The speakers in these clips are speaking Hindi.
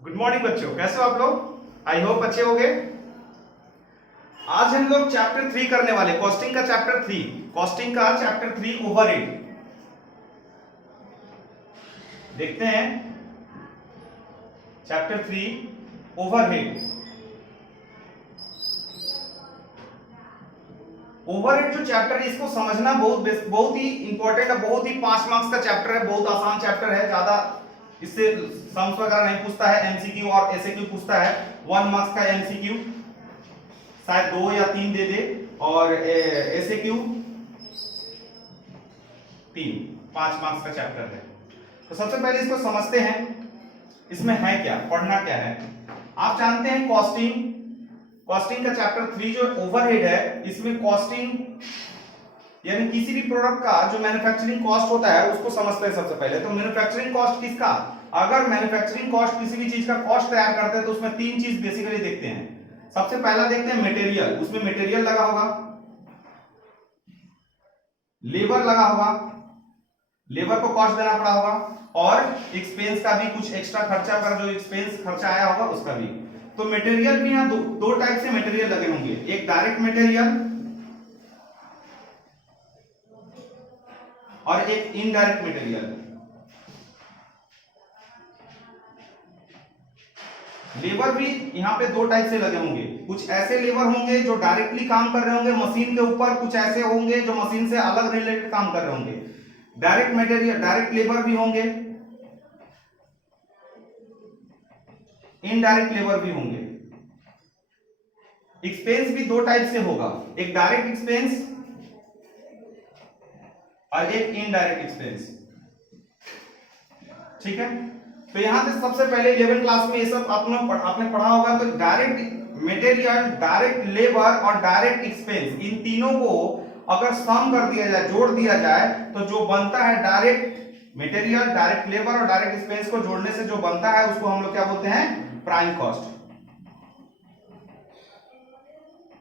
गुड मॉर्निंग बच्चों, कैसे हो आप लोग? आई होप अच्छे होंगे। आज हम लोग चैप्टर 3 करने वाले, कॉस्टिंग का चैप्टर 3, कॉस्टिंग का चैप्टर 3 ओवरहेड देखते हैं। Chapter 3 overhead. ओवरहेड जो चैप्टर है इसको समझना बहुत ही इंपॉर्टेंट है, बहुत ही 5 मार्क्स का चैप्टर है, बहुत आसान चैप्टर है, ज्यादा इससे सम्स वगैरह नहीं पूछता है, एमसीक्यू और एसएक्यू पूछता है। 1 मार्क्स का एमसीक्यू शायद 2 या 3 दे दे, और एसएक्यू 3, 5 मार्क्स का चैप्टर है। तो सबसे पहले इसको समझते हैं, इसमें है क्या, पढ़ना क्या है। आप जानते हैं कॉस्टिंग का चैप्टर 3 जो ओवरहेड है, इसमें कॉस्टिंग यानी किसी भी प्रोडक्ट का जो मैन्युफैक्चरिंग कॉस्ट होता है उसको समझते हैं सबसे पहले। तो मैन्युफैक्चरिंग कॉस्ट किसका, अगर मैन्युफैक्चरिंग कॉस्ट किसी भी चीज का कॉस्ट तैयार करते हैं तो उसमें 3 चीज बेसिकली देखते हैं। सबसे पहला देखते हैं मटेरियल, उसमें मटेरियल लगा होगा, लेबर लगा होगा, लेबर को कॉस्ट देना पड़ा होगा, और एक्सपेंस का भी कुछ एक्स्ट्रा खर्चा पर जो एक्सपेंस खर्चा आया होगा उसका भी। तो मटेरियल भी यहां दो टाइप से मटेरियल लगे होंगे, एक डायरेक्ट मटेरियल और एक इनडायरेक्ट मटेरियल। लेबर भी यहां पे 2 टाइप से लगे होंगे, कुछ ऐसे लेबर होंगे जो डायरेक्टली काम कर रहे होंगे मशीन के ऊपर, कुछ ऐसे होंगे जो मशीन से अलग रिलेटेड काम कर रहे होंगे। डायरेक्ट मटेरियल, डायरेक्ट लेबर भी होंगे, इनडायरेक्ट लेबर भी होंगे। एक्सपेंस भी 2 टाइप से होगा, एक डायरेक्ट एक्सपेंस और एक इनडायरेक्ट एक्सपेंस। ठीक है, तो यहां से सबसे पहले 11 क्लास में ये सब आपने पढ़ा होगा। तो डायरेक्ट मटेरियल, डायरेक्ट लेबर और डायरेक्ट एक्सपेंस, इन तीनों को अगर सम कर दिया जाए, जोड़ दिया जाए, तो जो बनता है डायरेक्ट मटेरियल, डायरेक्ट लेबर और डायरेक्ट एक्सपेंस को जोड़ने से जो बनता है उसको हम लोग क्या बोलते हैं, प्राइम कॉस्ट।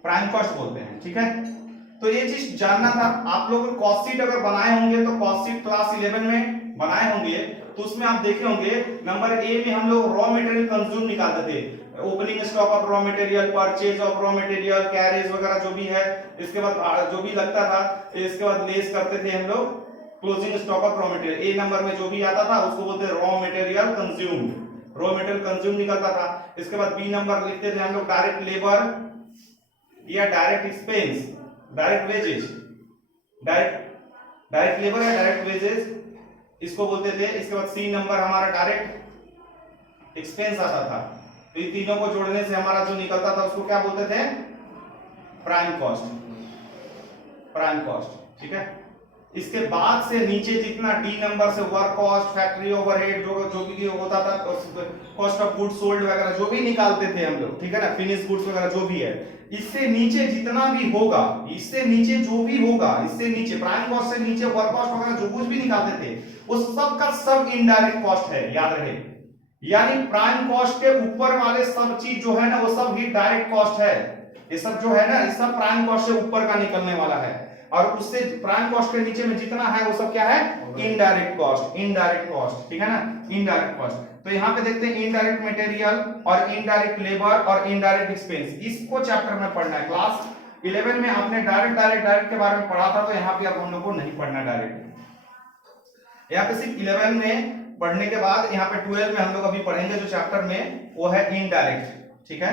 प्राइम कॉस्ट बोलते हैं। ठीक है, तो ये चीज जानना था आप लोग। कॉस्ट शीट अगर बनाए होंगे तो कॉस्ट शीट क्लास 11 में बनाए होंगे, तो उसमें आप देखे होंगे नंबर ए में हम लोग रॉ मटेरियल कंज्यूम निकालते थे, opening stock of raw material, purchase of raw material, carriage वगैरह जो भी है, इसके बाद जो भी लगता था, इसके बाद लेस करते थे हम लोग closing stock of raw material. A number में जो भी आता था उसको बोलते हैं raw material consume, raw material consume निकलता था। इसके बाद बी नंबर लिखते थे हम लोग डायरेक्ट लेबर या direct expense, direct wages, direct labour या डायरेक्ट वेजेज इसको बोलते थे। इसके बाद सी नंबर हमारा डायरेक्ट एक्सपेंस आता था। तो इन तीनों को जोड़ने से हमारा जो निकलता था उसको क्या बोलते थे, प्राइम कॉस्ट, प्राइम कॉस्ट। ठीक है, इसके बाद से नीचे जितना डी नंबर से वर्क कॉस्ट, फैक्ट्री ओवरहेड, जो भी होता था, कॉस्ट ऑफ गुड्स सोल्ड वगैरह जो भी निकालते थे हम लोग, ठीक है ना, फिनिश गुड्स वगैरह जो भी है, इससे नीचे जितना भी होगा, इससे नीचे जो भी होगा, इससे नीचे प्राइम कॉस्ट से नीचे वर्क कॉस्ट वगैरह जो कुछ भी निकालते थे वो सब का सब इनडायरेक्ट कॉस्ट है, याद रहे। यानी प्राइम कॉस्ट के ऊपर वाले सब चीज जो है ना वो सब ही डायरेक्ट कॉस्ट है। ये सब जो है ना ये सब प्राइम कॉस्ट से ऊपर का निकलने वाला है, और उससे प्राइम कॉस्ट के नीचे में जितना है वो सब क्या है, इनडायरेक्ट कॉस्ट, इनडायरेक्ट कॉस्ट। ठीक है ना, इनडायरेक्ट कॉस्ट। तो यहाँ पे देखते हैं इनडायरेक्ट मटेरियल और इनडायरेक्ट लेबर और इनडायरेक्ट एक्सपेंस, इसको चैप्टर में पढ़ना है। क्लास 11 में आपने डायरेक्ट के बारे में पढ़ा था, तो यहाँ पे अब हम लोग को नहीं पढ़ना डायरेक्ट। यहाँ पे सिर्फ 11 में पढ़ने के बाद यहाँ पे 12 में हम लोग अभी पढ़ेंगे जो चैप्टर में, वो है इनडायरेक्ट। ठीक है,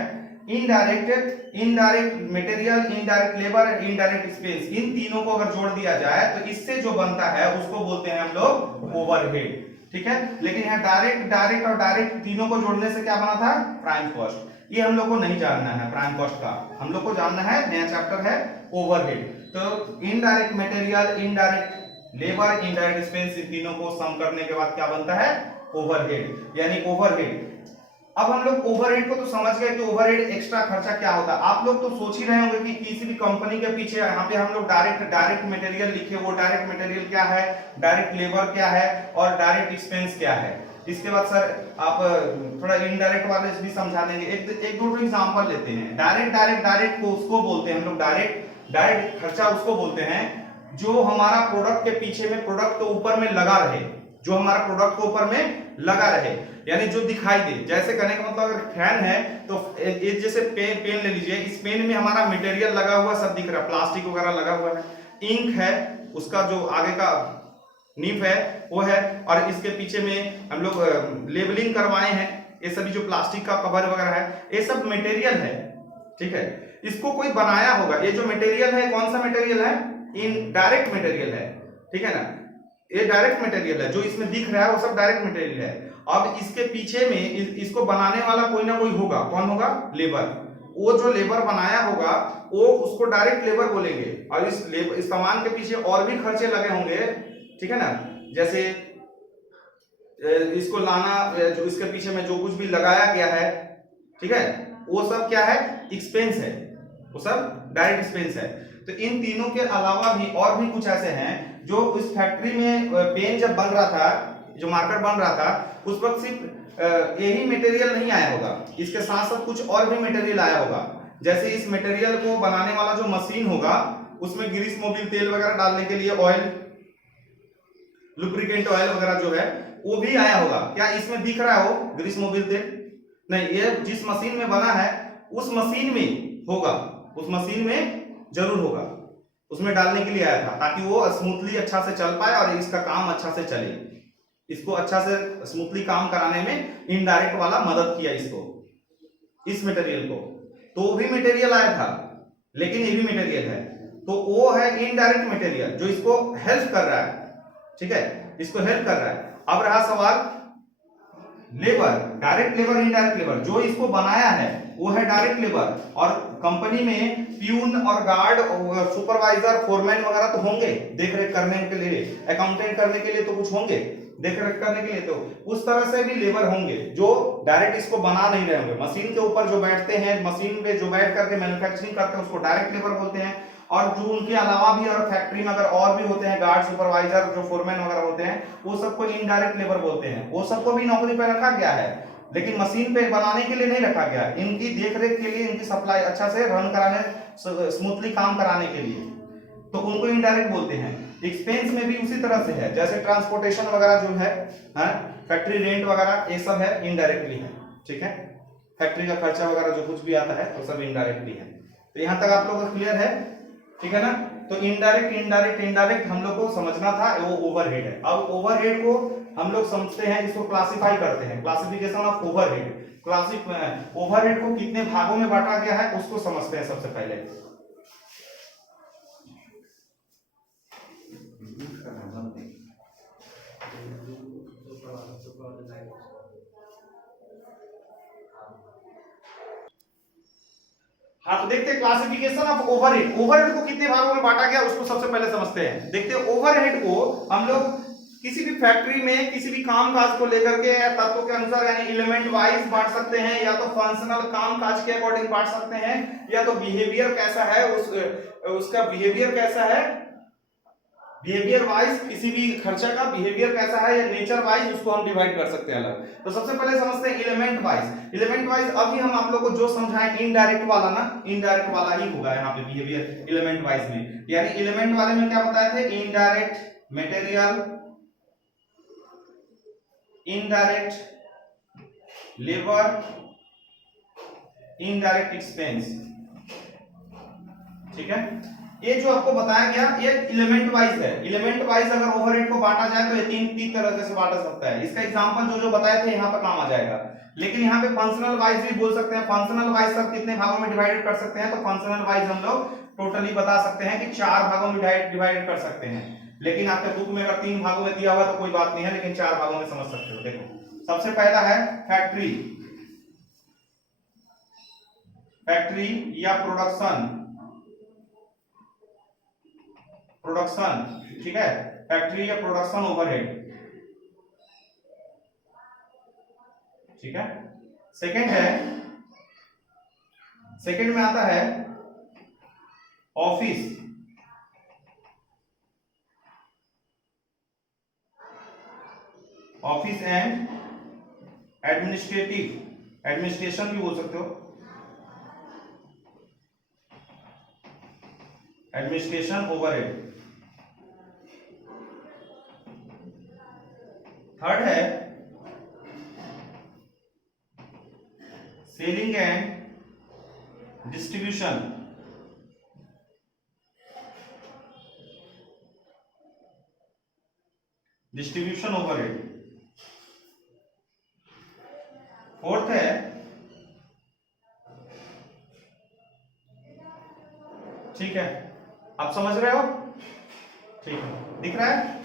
indirect material, indirect labour, indirect expense, इन तीनों को अगर जोड़ दिया जाए तो इससे जो बनता है उसको बोलते हैं हम लोग ओवरहेड। ठीक है, लेकिन यहाँ डायरेक्ट और डायरेक्ट तीनों को जोड़ने से क्या बना था, प्राइम कॉस्ट। ये हम लोग को नहीं जानना है प्राइम कॉस्ट का, हम लोग को जानना है, नया चैप्टर है ओवरहेड। तो indirect material, indirect labour, indirect expense, इन तीनों को सम करने के बाद क्या बनता है, ओवरहेड, यानी ओवरहेड। अब हम लोग ओवरहेड को तो समझ गए कि ओवरहेड एक्स्ट्रा खर्चा क्या होता है। आप लोग तो सोच ही रहे होंगे कि किसी भी कंपनी के पीछे यहाँ पे हम लोग डायरेक्ट मटेरियल लिखे, वो डायरेक्ट मटेरियल क्या है, डायरेक्ट लेबर क्या है और डायरेक्ट एक्सपेंस क्या है। इसके बाद सर आप थोड़ा इनडायरेक्ट वाले भी समझा देंगे। एक दो एग्जांपल लेते हैं। डायरेक्ट को उसको बोलते हैं हम लोग, डायरेक्ट खर्चा उसको बोलते हैं जो हमारा प्रोडक्ट के पीछे में, प्रोडक्ट के ऊपर में लगा रहे, जो हमारा प्रोडक्ट को ऊपर में लगा रहे, यानी जो दिखाई दे। जैसे कहने का मतलब अगर फैन है तो ये जैसे पेन ले लीजिए, इस पेन में हमारा मटेरियल लगा हुआ सब दिख रहा है, प्लास्टिक वगैरह लगा हुआ है, इंक है, उसका जो आगे का नीफ है वो है, और इसके पीछे में हम लोग लेबलिंग करवाए हैं, ये सभी जो प्लास्टिक का कवर वगैरह है ये सब मटेरियल है, ठीक है। इसको कोई बनाया होगा, ये जो मटेरियल है कौन सा मटेरियल है, इनडायरेक्ट मटेरियल है, ठीक है ना, ये डायरेक्ट मटेरियल है, जो इसमें दिख रहा है वो सब डायरेक्ट मटेरियल है। अब इसके पीछे में इसको बनाने वाला कोई ना कोई होगा, कौन होगा, लेबर। वो जो लेबर बनाया होगा वो उसको डायरेक्ट लेबर बोलेंगे, और इस सामान के पीछे और भी खर्चे लगे होंगे, ठीक है ना, जैसे इसको लाना, जो इसके पीछे में जो कुछ भी लगाया गया है, ठीक है, वो सब क्या है, एक्सपेंस है, वो सब डायरेक्ट एक्सपेंस है। तो इन तीनों के अलावा भी और भी कुछ ऐसे हैं जो उस फैक्ट्री में पेन जब बन रहा था, जो मार्कर बन रहा था, उस वक्त सिर्फ यही मटेरियल नहीं आया होगा, इसके साथ साथ कुछ और भी मटेरियल आया होगा। जैसे इस मटेरियल को बनाने वाला जो मशीन होगा उसमें ग्रीस मोबिल तेल वगैरह डालने के लिए ऑयल, लुब्रिकेंट ऑयल वगैरह जो है वो भी आया होगा। क्या इसमें दिख रहा है वो ग्रीस मोबिल तेल? नहीं, ये जिस मशीन में बना है उस मशीन में होगा, उस मशीन में जरूर होगा, उसमें डालने के लिए आया था ताकि वो स्मूथली अच्छा से चल पाए और इसका काम अच्छा से चले। इसको अच्छा से स्मूथली काम कराने में इनडायरेक्ट वाला मदद किया इसको, इस मटेरियल को। तो वो भी मटेरियल आया था, लेकिन ये भी मटेरियल है, तो वो है इनडायरेक्ट मटेरियल जो इसको हेल्प कर रहा है, ठीक है, इसको हेल्प कर रहा है। अब रहा सवाल labour, direct labour, indirect labour. जो इसको बनाया है वो है डायरेक्ट लेबर, और कंपनी में प्यून और गार्ड और सुपरवाइजर, फोरमैन वगैरह तो होंगे देख रेख करने के लिए, अकाउंटेंट करने के लिए तो कुछ होंगे देख रेख करने के लिए, तो उस तरह से भी लेबर होंगे जो डायरेक्ट इसको बना नहीं रहे होंगे। मशीन के ऊपर जो बैठते हैं, मशीन पे जो बैठ करके मैन्युफैक्चरिंग करते हैं उसको डायरेक्ट लेबर बोलते हैं। और जो उनके अलावा भी और फैक्ट्री में अगर और भी होते हैं, गार्ड, सुपरवाइजर, जो फोरमैन वगैरह होते हैं, वो सबको इनडायरेक्ट लेबर बोलते हैं। वो सबको भी नौकरी पे रखा गया है, लेकिन मशीन पे बनाने के लिए नहीं रखा गया, इनकी देखरेख के लिए, इनकी सप्लाई अच्छा से रन कराने, स्मूथली काम कराने के लिए, तो उनको इनडायरेक्ट बोलते हैं। एक्सपेंस में भी उसी तरह से है, जैसे ट्रांसपोर्टेशन वगैरह जो है, फैक्ट्री रेंट वगैरह, ये सब है इनडायरेक्टली है, ठीक है। फैक्ट्री का खर्चा वगैरह जो कुछ भी आता है वो सब इनडायरेक्टली है। तो यहां तक आप लोगों को क्लियर है, ठीक है ना। तो इनडायरेक्ट इनडायरेक्ट इनडायरेक्ट हम लोग को समझना था, वो ओवरहेड है। अब ओवरहेड को हम लोग समझते हैं, इसको क्लासिफाई करते हैं, क्लासिफिकेशन ऑफ ओवरहेड। ओवरहेड को कितने भागों में बांटा गया है उसको समझते हैं सबसे पहले। हाँ, तो देखते हैं क्लासिफिकेशन ऑफ ओवरहेड। ओवरहेड को कितने भागों में बांटा गया उसको सबसे पहले समझते हैं। देखते हैं ओवरहेड को हम लोग किसी भी फैक्ट्री में किसी भी काम काज को लेकर के तत्वों के अनुसार, यानी एलिमेंट वाइज बांट सकते हैं, या तो फंक्शनल काम काज के अकॉर्डिंग बांट सकते हैं, या तो बिहेवियर कैसा है उसका बिहेवियर कैसा है, बिहेवियर वाइज किसी भी खर्चा का बिहेवियर कैसा है, या नेचर वाइज उसको हम डिवाइड कर सकते हैं अलग। तो सबसे पहले समझते हैं एलिमेंट वाइज। एलिमेंट वाइज अभी हम आप लोग को जो समझाएं इनडायरेक्ट वाला ना, इनडायरेक्ट वाला ही होगा यहाँ पे बिहेवियर एलिमेंट वाइज में। यानी एलिमेंट वाले में क्या बताए थे, indirect material, indirect labour, indirect expense, ठीक है। ये जो आपको बताया गया ये एलिमेंट वाइज है। एलिमेंट वाइज अगर ओवरहेड को बांटा जाए तो ये तीन तरह से बांटा सकता है। इसका एग्जांपल जो बताए थे यहाँ पर काम आ जाएगा। लेकिन यहाँ पे फंक्शनल वाइज भी बोल सकते हैं। फंक्शनल वाइज सब कितने भागों में डिवाइडेड कर सकते हैं, तो फंक्शनल वाइज हम लोग टोटली बता सकते हैं कि 4 भागों में डिवाइडेड कर सकते हैं। लेकिन आपके बुक में अगर 3 भागों में दिया हुआ तो कोई बात नहीं है, लेकिन 4 भागों में समझ सकते हो। देखो सबसे पहला है फैक्ट्री, फैक्ट्री या प्रोडक्शन, ठीक है, फैक्ट्री या प्रोडक्शन ओवरहेड, ठीक है। सेकंड है, सेकंड में आता है office, office and administrative, administration भी बोल सकते हो, एडमिनिस्ट्रेशन ओवरहेड। थर्ड है selling and distribution. Distribution overhead. Fourth है ठीक है, आप समझ रहे हो? ठीक है, दिख रहा है।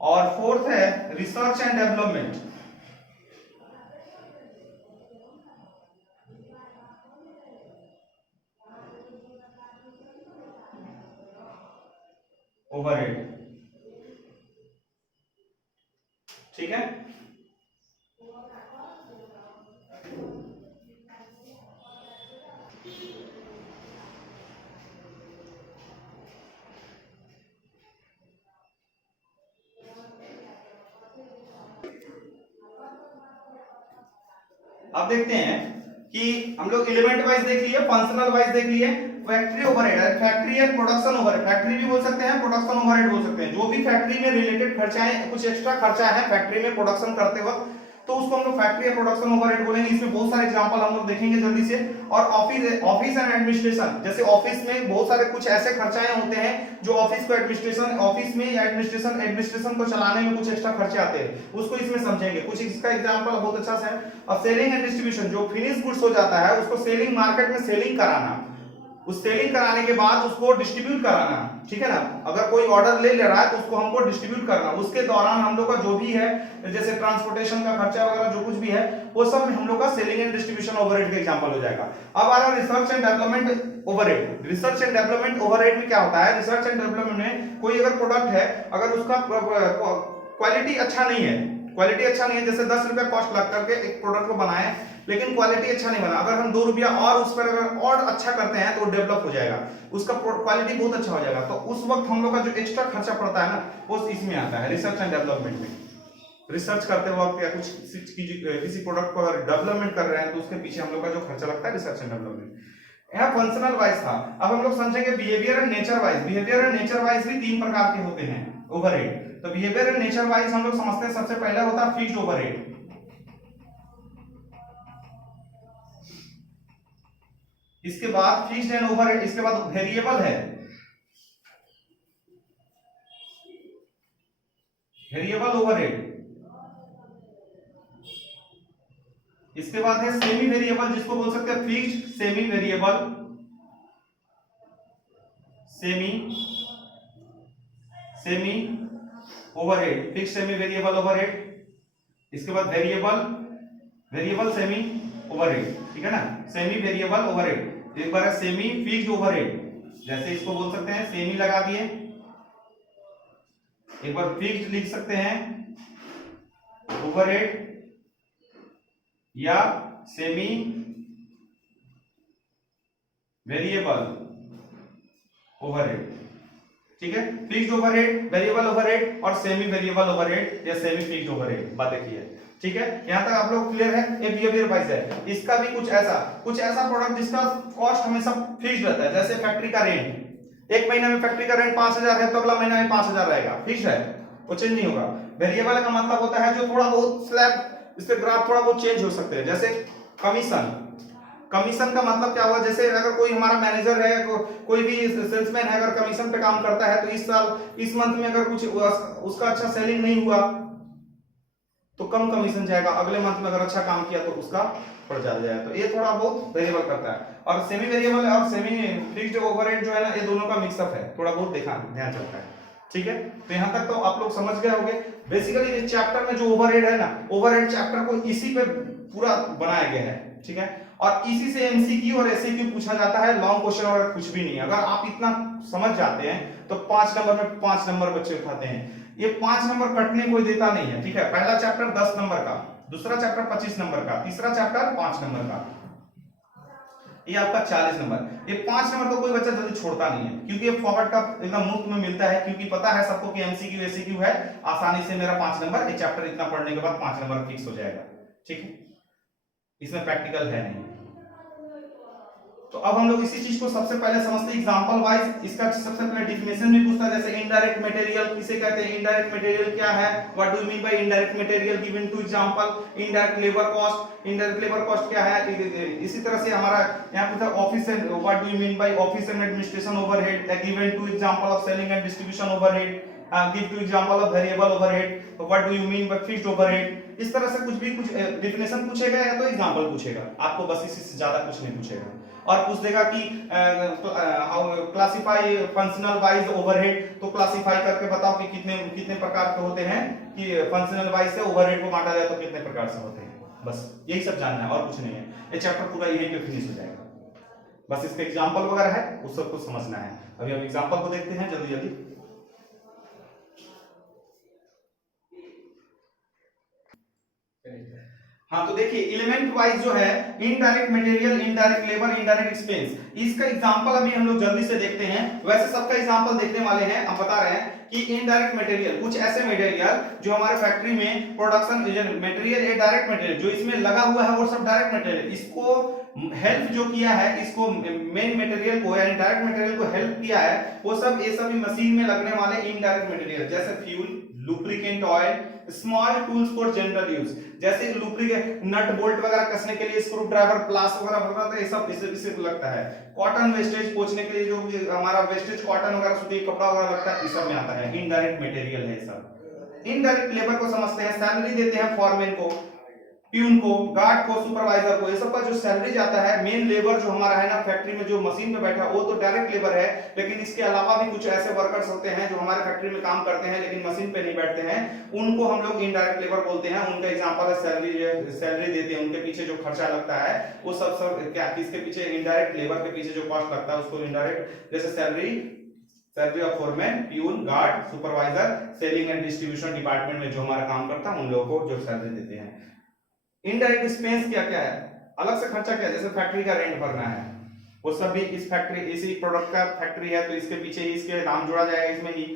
और फोर्थ है रिसर्च एंड डेवलपमेंट। ओवरहेड। ठीक है, अब देखते हैं कि हम लोग एलिमेंट वाइज देख लिए, फंक्शनल वाइज देख लिए। Factory overhead, factory and production overhead, factory भी बोल सकते हैं, प्रोडक्शन ओवरहेड बोल सकते हैं। जो भी फैक्ट्री में रिलेटेड खर्चा है, कुछ एक्स्ट्रा खर्चा है फैक्ट्री में प्रोडक्शन करते वक्त, तो उसको हम लोग फैक्ट्री या प्रोडक्शन ओवरहेड बोलेंगे। इसमें बहुत सारे एग्जांपल हम लोग देखेंगे जल्दी से। और ऑफिस एंड एडमिनिस्ट्रेशन, जैसे ऑफिस में बहुत सारे कुछ ऐसे खर्चाएं होते हैं जो ऑफिस को एडमिनिस्ट्रेशन, ऑफिस में या एडमिनिस्ट्रेशन को चलाने में कुछ एक्स्ट्रा खर्चे आते हैं, उसको इसमें समझेंगे। कुछ इसका एग्जांपल बहुत अच्छा सा है। और सेलिंग एंड डिस्ट्रीब्यूशन, जो फिनिश गुड्स हो जाता है उसको सेलिंग, मार्केट में सेलिंग कराना, उस सेलिंग कराने के बाद उसको डिस्ट्रीब्यूट कराना, ठीक है ना। अगर कोई ऑर्डर ले रहा है तो उसको हमको डिस्ट्रीब्यूट करना, उसके दौरान हम लोग का जो भी है, जैसे ट्रांसपोर्टेशन का खर्चा वगैरह जो कुछ भी है, वो सब हम लोग का सेलिंग एंड डिस्ट्रीब्यूशन ओवरहेड का एग्जांपल हो जाएगा। अब आ रहा research and development overhead. Research and development overhead में क्या होता है? रिसर्च एंड डेवलपमेंट में कोई अगर प्रोडक्ट है, अगर उसका क्वालिटी अच्छा नहीं है, क्वालिटी अच्छा नहीं है, जैसे 10 रुपए कॉस्ट लग करके एक प्रोडक्ट को बनाए लेकिन क्वालिटी अच्छा नहीं बना, अगर हम 2 रुपया और उस पर अगर और अच्छा करते हैं तो डेवलप हो जाएगा, उसका क्वालिटी बहुत अच्छा हो जाएगा। तो उस वक्त हम लोग का जो एक्स्ट्रा खर्चा पड़ता है ना, वो इसमें आता है रिसर्च एंड डेवलपमेंट में। रिसर्च करते वक्त या कुछ किसी प्रोडक्ट को अगर डेवलपमेंट कर रहे हैं तो उसके पीछे हम लोग का जो खर्चा लगता है रिसर्च एंड डेवलपमेंट। यहाँ फंक्शनल वाइज था, अब हम लोग समझेंगे behaviour and nature wise. Behaviour and nature wise भी 3 प्रकार के होते हैं ओवरहेड। तो बिहेवियर एंड नेचर वाइज हम लोग समझते हैं, सबसे पहला होता है फिक्स्ड ओवरहेड। इसके बाद फिक्स्ड एंड ओवरहेड, इसके बाद वेरिएबल है, वेरिएबल ओवरहेड। इसके बाद है सेमी वेरिएबल, जिसको बोल सकते हैं fixed semi variable, semi overhead, fixed semi variable overhead. इसके बाद वेरिएबल सेमी ओवरहेड, ठीक है ना, सेमी वेरिएबल ओवरहेड। एक बार है सेमी फिक्स्ड ओवरहेड, जैसे इसको बोल सकते हैं सेमी लगा दिए, एक बार फिक्स्ड लिख सकते हैं ओवरहेड या सेमी वेरिएबल ओवरहेड, ठीक है। फिक्स्ड ओवरहेड, वेरिएबल ओवरहेड और सेमी वेरिएबल ओवरहेड या सेमी फिक्स्ड ओवरहेड, बात देखिए, ठीक है। यहां तक आप लोग क्लियर है? ये बिहेवियर वाइज है। इसका भी कुछ ऐसा प्रोडक्ट जिसका कॉस्ट हमेशा फिक्स्ड रहता है, जैसे फैक्ट्री का रेंट, एक महीने में फैक्ट्री का रेंट 5000 है तो अगला महीना में 5000 रहेगा, फिक्स्ड है, वो चेंज नहीं होगा। वेरिएबल का मतलब होता है जो थोड़ा बहुत स्लैब, इसके ग्राफ थोड़ा बहुत चेंज हो सकते हैं, जैसे कमीशन। कमीशन का मतलब क्या हुआ? जैसे अगर कोई हमारा मैनेजर है, कोई भी सेल्समैन है, अगर कमीशन पे काम करता है तो इस साल, इस मंथ में अगर कुछ उसका अच्छा सेलिंग नहीं हुआ तो कम कमीशन जाएगा, अगले मंथ में अगर अच्छा काम किया तो उसका बढ़ जाएगा। तो ये थोड़ा बहुत वेरिएबल करता है। और सेमी वेरिएबल और सेमी फिक्स्ड ओवरहेड जो है ना, ये दोनों का मिक्सअप है, थोड़ा बहुत ध्यान चलता है, ठीक है। तो यहां तक तो आप लोग समझ गए होंगे। बेसिकली इस चैप्टर में जो ओवरहेड है ना, ओवरहेड चैप्टर को इसी पे पूरा बनाया गया है, ठीक है। और इसी से एमसीक्यू और एससीक्यू पूछा जाता है, लॉन्ग क्वेश्चन और कुछ भी नहीं। अगर आप इतना समझ जाते हैं तो 5 नंबर में 5 नंबर बच्चे उठाते हैं। ये 5 नंबर कटने कोई देता नहीं है, ठीक है। पहला चैप्टर 10 नंबर का, दूसरा चैप्टर 25 नंबर का, तीसरा चैप्टर 5 नंबर का, ये आपका 40 नंबर। ये 5 नंबर तो कोई बच्चा जल्दी छोड़ता नहीं है, क्योंकि ये फॉरवर्ड का एकदम मुफ्त में मिलता है, क्योंकि पता है सबको कि एमसीक्यू एससीक्यू है, आसानी से मेरा 5 नंबर, ये चैप्टर इतना पढ़ने के बाद 5 नंबर फिक्स हो जाएगा, ठीक है। इसमें प्रैक्टिकल है नहीं। तो अब हम लोग इसी चीज को सबसे पहले समझते हैं एग्जांपल वाइज। इसका सबसे पहले डेफिनेशन भी पूछता है, जैसे इनडायरेक्ट मटेरियल किसे कहते हैं, इनडायरेक्ट मटेरियल क्या है, what do you mean by indirect material, given two example indirect labour cost, indirect labour cost क्या है। इसी तरह से हमारा यहाँ पूछा office and what do you mean by office and administration overhead, given two example of selling and distribution overhead, give two example of variable overhead, what do you mean by fixed overhead. इस तरह से कुछ भी कुछ डेफिनेशन पूछेगा या तो एग्जांपल पूछेगा, आपको बस इससे ज्यादा कुछ नहीं पूछेगा। और पूछ देगा कि क्लासिफाई फंक्शनल वाइज ओवरहेड, तो क्लासिफाई करके बताओ कि कितने कितने प्रकार के होते हैं, कि फंक्शनल वाइज से ओवरहेड को बांटा जाए तो कितने प्रकार से होते हैं। बस यही सब जानना है और कुछ नहीं है। ये चैप्टर पूरा यहीं पे फिनिश हो जाएगा। बस इसका एग्जांपल वगैरह है उस सब कुछ समझना है। अभी हम एग्जांपल को देखते हैं जल्दी जल्दी। हाँ तो देखिए एलिमेंट वाइज जो है indirect material, indirect labour, indirect expense, इसका एग्जांपल अभी हम लोग जल्दी से देखते हैं। वैसे सबका एग्जांपल देखने वाले हैं। हम बता रहे हैं कि इनडायरेक्ट मटेरियल कुछ ऐसे मटेरियल जो हमारे फैक्ट्री में प्रोडक्शन मटेरियल है, डायरेक्ट मटेरियल जो इसमें लगा हुआ है वो सब डायरेक्ट मटेरियल, इसको हेल्प जो किया है, इसको मेन मटेरियल को यानी डायरेक्ट मटेरियल को हेल्प किया है, वो सब ये सभी मशीन में लगने वाले इनडायरेक्ट मटेरियल, जैसे fuel, lubricant oil, small tools for general use, जैसे लुब्रिकेंट नट बोल्ट वगैरह कसने के लिए, स्क्रू ड्राइवर, प्लास वगैरह वगैरह, तो ये सब इससे लगता है। कॉटन वेस्टेज पोंछने के लिए जो भी हमारा वेस्टेज कॉटन वगैरह सूती कपड़ा वगैरह लगता है, इस सब में आता है, इनडायरेक्ट मटेरियल है सब। इनडायरेक्ट लेबर को समझते हैं, सैलरी देते हैं फॉरमैन को, प्यून को, गार्ड को, सुपरवाइजर को, ये सब का जो सैलरी जाता है। मेन लेबर जो हमारा है ना फैक्ट्री में जो मशीन पे बैठा वो तो डायरेक्ट लेबर है, लेकिन इसके अलावा भी कुछ ऐसे वर्कर्स होते हैं जो हमारे फैक्ट्री में काम करते हैं लेकिन मशीन पे नहीं बैठते हैं, उनको हम लोग इनडायरेक्ट लेबर बोलते हैं। उनका एग्जांपल है सैलरी देते हैं, उनके पीछे जो खर्चा लगता है वो सब क्या, किसके पीछे, इनडायरेक्ट लेबर के पीछे जो कॉस्ट लगता है उसको इनडायरेक्ट, जैसे salary of foreman, peon, guard, supervisor, selling and distribution department में जो हमारा काम करता है उन लोगों को जो सैलरी देते हैं। इनडायरेक्ट एक्सपेंस क्या क्या है, अलग से खर्चा क्या है, जैसे फैक्ट्री का रेंट भरना है, वो सब भी इस फैक्ट्री, इसी प्रोडक्ट का फैक्ट्री है तो इसके पीछे ही इसके नाम जुड़ा जाएगा इसमें ही,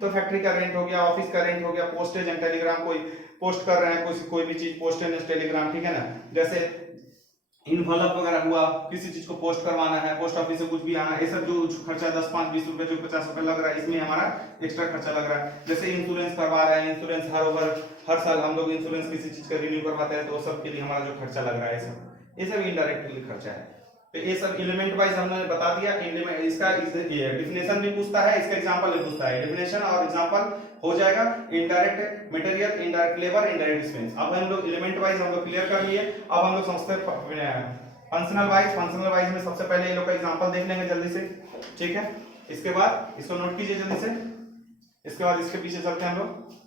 तो फैक्ट्री का रेंट हो गया, ऑफिस का रेंट हो गया, पोस्टेज एंड टेलीग्राम, कोई पोस्ट कर रहे हैं कोई भी चीज, पोस्टेज एंड टेलीग्राम, ठीक है ना, जैसे इनवलप वगैरह हुआ, किसी चीज को पोस्ट करवाना है, पोस्ट ऑफिस से कुछ भी आना, ये सब जो खर्चा 10, 5, 20 रुपए जो 50 रुपए लग रहा है, इसमें हमारा एक्स्ट्रा खर्चा लग रहा है। जैसे इंश्योरेंस करवा रहे हैं, इंश्योरेंस हर साल हम लोग इंश्योरेंस किसी चीज का रिन्यू करवाते हैं, तो सब के लिए हमारा जो खर्चा लग रहा है ये सब इनडायरेक्ट खर्चा है। तो ये सब एलिमेंट वाइज हमने बता दिया। इसका डिफिनेशन भी पूछता है, इसका एग्जांपल भी पूछता है, डिफिनेशन और एग्जांपल हो जाएगा। Indirect material, indirect labour, indirect expense. अब हम लोग एलिमेंट वाइज हम लोग क्लियर कर लिए। अब हम लोग समझते हैं फंक्शनल वाइज। फंक्शनल वाइज में सबसे पहले ये लोग का एग्जांपल देख लेंगे जल्दी से, ठीक है। इसके बाद इसको नोट कीजिए जल्दी से, इसके बाद इसके पीछे चलते हैं हम लोग।